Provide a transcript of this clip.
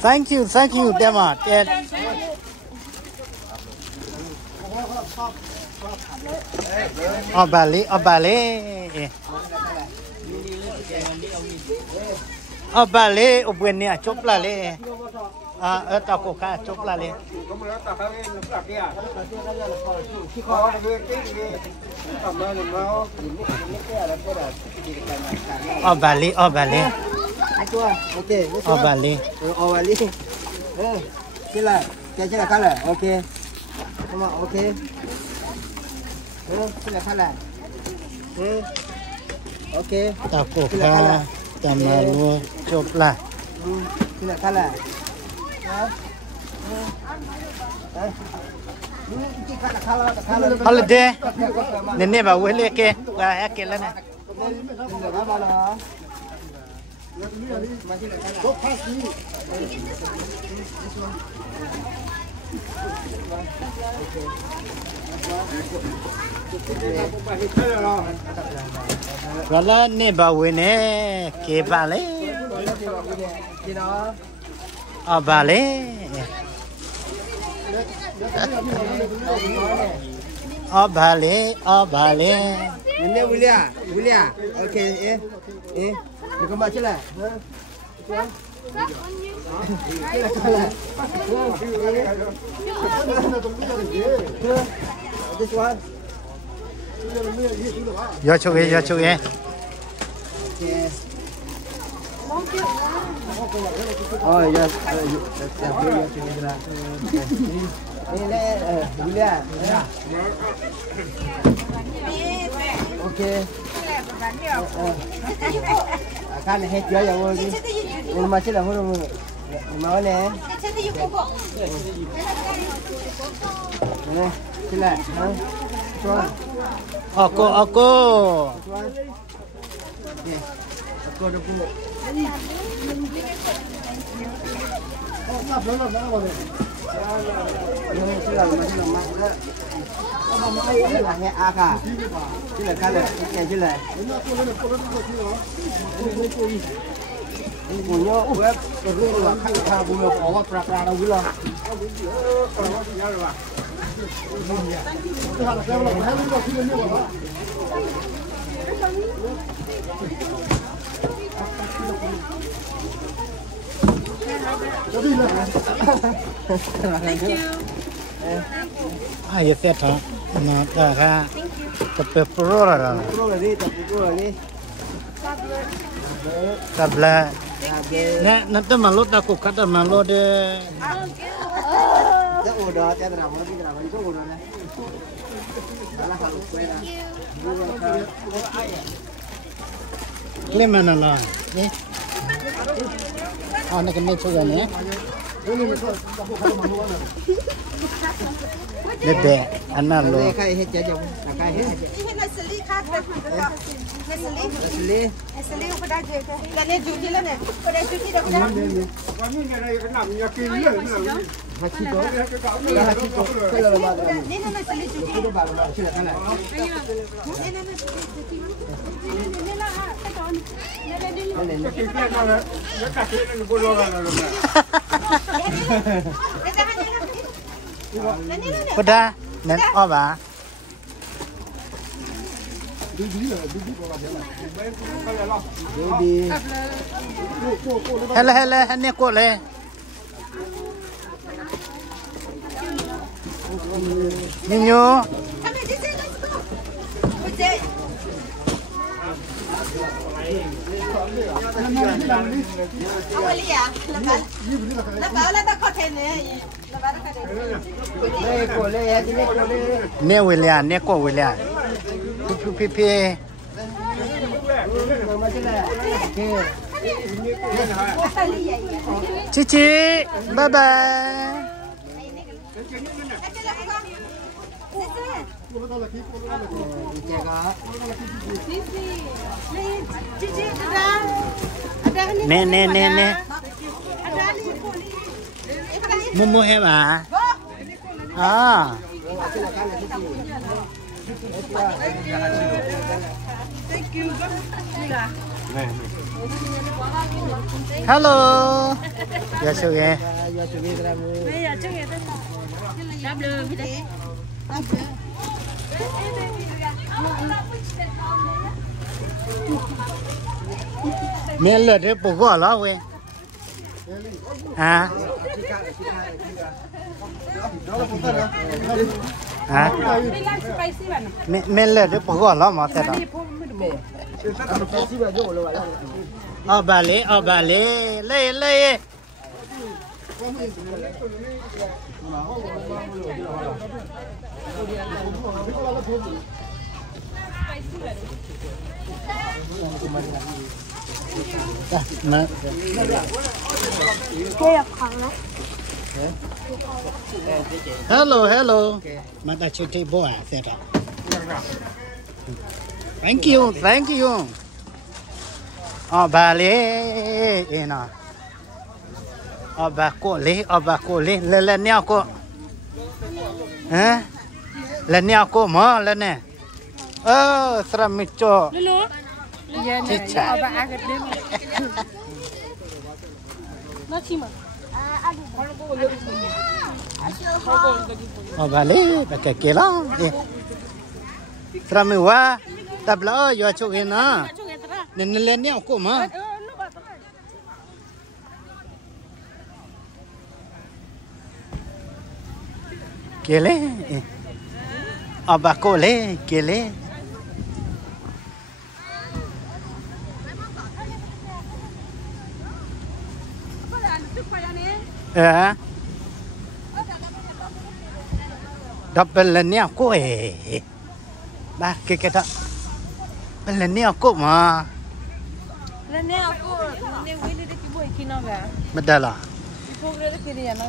Thank you, Dema. Ballet. Ballet, Obuenia, Choplale. Tacoca, Choplale. Ballet. Okay. Ballet. Ballet. Sila color. Okay. Come on, okay. Sila color. Okay. Tacoca, Tamalu, Chopla. Sila color. Holiday. Never willake. Where I kill it. Well, never win it. Keep ballet. Ballet. Ballet. William. Okay, Dia kembali je lah. This one. Yo choke. Oh, yes. William. Okay. Kan hết chưa rồi nhưng mà chỉ là hôm mới nè nè chỉ là Ako cô đâu cô chỉ là mặt đó là nghe a cả chỉ là cái này chỉ là của nhau web rồi là khách hàng vừa có và pra đâu rồi Ai sẽ thằng nó đã ra tập pro rồi tabla na tama lo ta ko kata ma lo de ya udah tiada nama lagi nama itu udah deh salah satu Clemana la ni ana kan necho ga ne Bebe ana lo kai hết chưa kai hết Ini seli khát phải không có seli không phải gì thế là nên chú là này có đây chú đâu có cái này cái nằm nhà kia là Hachiko cái là bà nên là seli chú cái bà chỉ là cái này Kuda nen oba hele hane ko le Ninyo Ne William ne ko William Pi Chichi bye bye Ne Momo he ba à hello giờ sao vậy giờ chuẩn bị ra mua bây giờ chưa nghe tên đáp đưa đi đấy đáp đưa mẹ lợt đấy bố gọi nó vậy à à mẹ lợt đấy bố gọi nó mà thế đó ở bà lê lê nè hello mà đã chịu chơi bò à thế đó thank you bà lê nè bà cô lê lên nhau cô hả lên nhau cô mà lên nè sram micho chicha bà lê bà cái kia đó sram wa tabla yo chu na nên lên nhau cô mà kele abakole kele double nia ko ba cái đó lần nia ko mà lần này aku ni wili de kiboy kina ba betul lah kiboy de kiri ya na